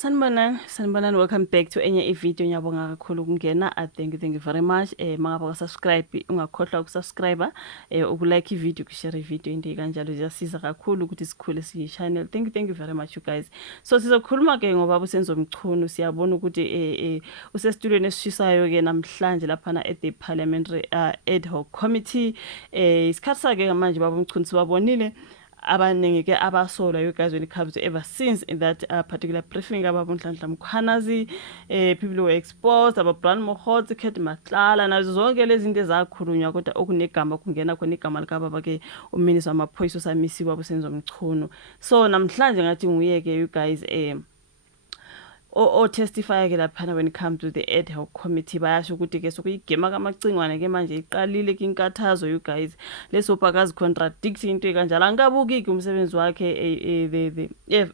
Sanibonani, welcome back to enye video. Ngiyabonga kakhulu ukungena. Thank you very much. Mangaba subscribe, ungakhohlwa ukusubscribe, ukulike video, kushare video into kanjalo ziyasiza kakhulu ukuthi sikhule siyi channel. Thank you very much you guys. So sizokhuluma ke ngoba usenzo Mchunu, siyabona ukuthi usestudioweni esishisayo ke namhlanje lapha at the parliamentary ad hoc committee. Isikhathi sake manje baba Mchunu sibabonile abaningi ke abasola you guys when it comes to ever since in that particular briefing ababa Nhlanhla Mkhwanazi, people were exposed aba Brian Mokhotsi, Kate Matlala nazo zonke lezi zinto ezakhulunywa kodwa okunegama kungena khona igama lika baba ke uminister wamaphoyisa usamisiwe abusenzo Mchunu. So namhlanje ngathi nguye ke you guys o testify ke lapha when it comes to the ad hoc committee bayasho ukuthi ke sokuyigema kamacingwane ke manje iqalile ke inkathazo you guys leso bhakazi contradict into kanjalo angabuki ke umsebenzi wakhe the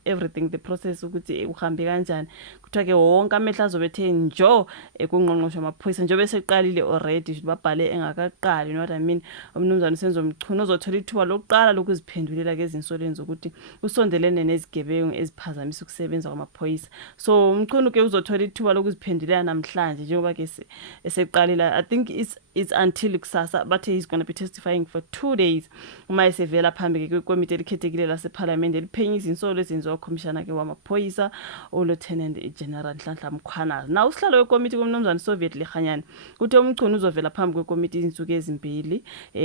everything the process ukuthi uhambe kanjani kuthiwa ke wonke amehla azobethe njo kungqongqosho amaphoyisa njobe seqalile already babhale engakaqali, you know what I mean. Umnumzana usenzo Mchunu uzothola ithuba lokuqala lokuziphendulela ke ezinsolweni zokuthi usondelene nezigebengu eziphazamisa ukusebenza kwamaphoyisa. So Mchunu ke uzothola ithuba lokuziphendulela namhlanje njengoba ke eseqalile. I think it's until kusasa but he's going to be testifying for 2 days uma esevela phambi ke kwekomiti elikhethekile lase parliament eliphenyisa insolo ezenziwa commissioner ke wamaphoyisa uLieutenant General Nhlanhla Mkhwanazi. Na usihlalo wekomiti kumnumzana Soviet Lehanyani uthe uMchunu uzovela phambi kwekomiti izinsuku ezimbili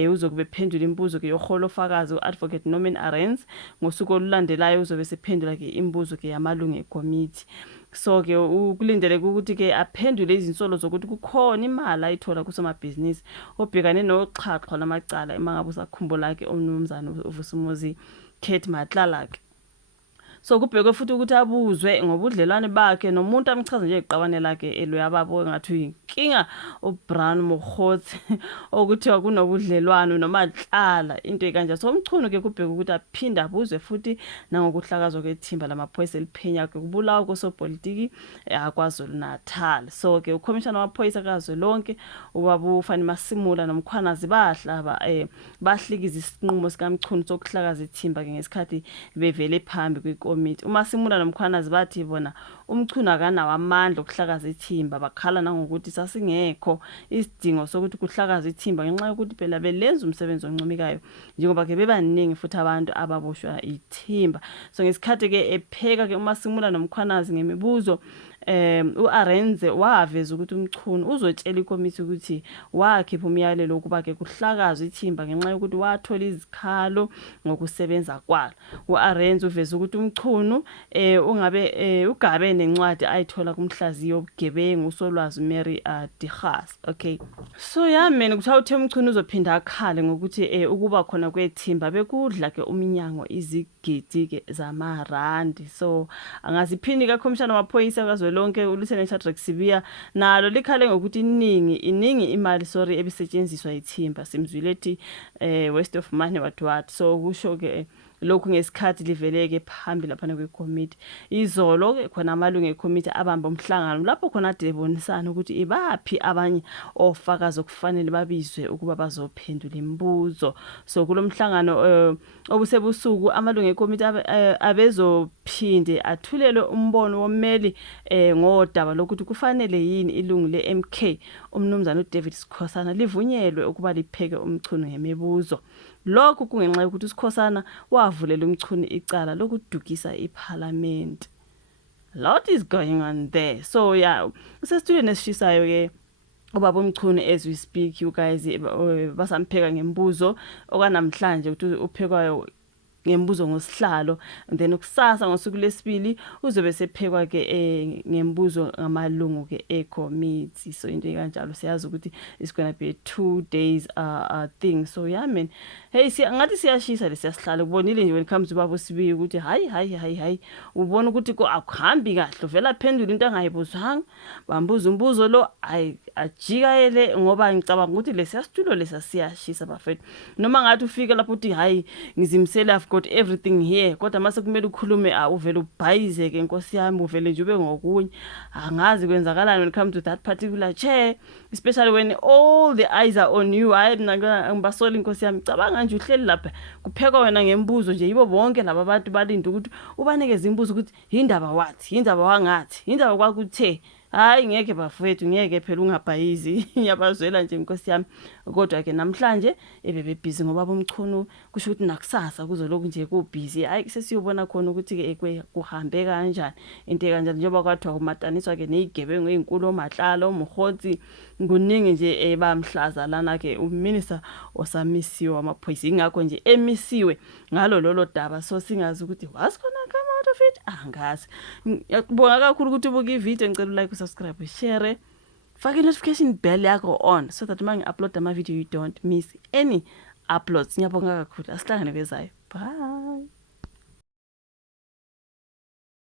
uzokube phendula imibuzo ke yoholo ofakazi uadvocate Norman Arens ngosuku olulandelayo uzobe sephendula ke imibuzo ke yamalungu ekomiti. So ke ukulindele ukuthi ke aphendule izinsolo zokuthi kukhona imali ayithola kusomabhizinisi obhekane noxhaqho lamacala emangabe usakhumbula ke umnumzana uVusumuzi Kate Matlala ke. So kubhekwe futhi ukuthi abuzwe ngobudlelwane bakhe nomuntu amchaza nje iqabane lakhe eloyababo ngathi uyinkinga uBrian Mokhotsi okuthiwa kunobudlelwane noMatlala into ekanje. So Mchunu ke kubhekwe ukuthi aphinda abuzwe futhi nangokuhlakazwa kwethimba lamaphoyisa eliphenya ke kubulawa kosopolitiki akwaZulu Natal. So ke uCommissioner wamaphoyisa kaZwelonke ubaba uFani Masimula noMkhwanazi bahlikiza isinqumo sika Mchunu sokuhlakaza ithimba ke ngesikhathi bevele phambi komiti. uMasimula noMkhwanazi bathi bona uMchunu akanawo amandla okuhlakaza ithimba bakhala nangokuthi sasingekho isidingo sokuthi kuhlakaza ithimba ngenxa yokuthi phela belenza umsebenzi oncomekayo njengoba ke bebaningi futhi abantu ababoshwa ithimba. So ngesikhathi ke epheka ke uMasimula noMkhwanazi ngemibuzo uArenze waveza ukuthi uMchunu uzotshela ikomiti ukuthi wakhipha umyalelo ukuba ke kuhlakazwe ithimba ngenxa yokuthi wathola izikhalo ngokusebenza kwalo. uArenze uveza ukuthi uMchunu ugabe nencwadi ayithola kumhlaziyo obugebengu uSolwazi Mary Dihas. Okay, so mina kuthiwa uthe uMchunu uzophinda akhale ngokuthi ukuba khona kwethimba bekudla ke uminyango izigidi ke zamarandi. So angaziphini ka commissioner wamaphoyisa kaZwelonke uLieutenant Shadrack Sibiya nalo likhale ngokuthi iningi imali ebisetshenziswa ithimba simzwile ethi waste of money what. So kusho ke lokhu ngesikhathi liveleke phambili lapha kwekomiti. Izolo ke khona amalungu ekomiti abamba umhlangano lapho khona ade bonisana ukuthi ibaphi abanye ofakazi okufanele babizwe ukuba bazophendula imibuzo. So kulomhlangano obusebusuku amalungu ekomiti abezophinde athulele umbono womeli ngodaba lokuthi kufanele yini ilungu leMK umnumzana uDavid Sikhosana livunyelwe ukuba lipheke uMchunu ngemibuzo. Lokhu kungenxa yokuthi uSikhosana wavulela uMchunu icala lokudukisa iParliament. Lot is going on there. So usestudioweni esishisayo ke ubaba uMchunu as we speak you guys basampheka ngemibuzo okwanamhlanje ukuthi uphekwayo ngembuzo ngosihlalo and then ukusasa ngosuku lesibili uzobe sephekwa ke ngembuzo ngamalungu ke ekomiti. So into kanjalo siyazi ukuthi it's going to be a 2 days thing. So man, hey ngathi siyashisa lesiyasihlalo kubonile nje when it comes to baba Sibiya ukuthi hayi ubona ukuthi akuhambi kahle vela phendula into angayibuzwanga bambuza umbuzo lo ajikayele ngoba ngicabanga ukuthi lesiyasitulo lesiyashisa bafethu noma ngathi ufike lapho uthi hayi ngizimsela got everything here kodwa mase kumele ukhulume uvele ubhayizeke Nkosi yami uvele nje ube ngokunye angazi kwenzakalani when it comes to that particular chair especially when all the eyes are on you hayi mina ngibasola Nkosi yami cabanga nje uhleli lapha kuphekwa wena ngembuzo nje yibo bonke laba bantu balinda ukuthi ubanikeze imbuzo ukuthi indaba wathi indaba wangathi indaba kwakuthe hayi ngeke bafowethu ngeke phela ungabhayizi ngiyabazwela nje Nkosi yami kodwa ke namhlanje ebebebhizi ngoba bomchunu kusho ukuthi nakusasa kuzoloku nje kubhizi hayi sesiyobona khona ukuthi ke kuhambe kanjani into kanjani njengoba kwathiwa kumataniswa ke nezigebengu ezinkulu omahlala omhotsi kuningi nje bamhlaza lana ke uminister osamisiwe amaphoyisa ingakho nje emisiwe ngalo lolo daba so singazi ukuthi wasikhona come out of it angazi ngiyabonga kakhulu ukuthi ubuke ivideo ngicela like subscribe share faka notification bell yakho on so that mangi upload ama video you don't miss any uploads ngiyabonga kakhulu asihlangane bezayo bye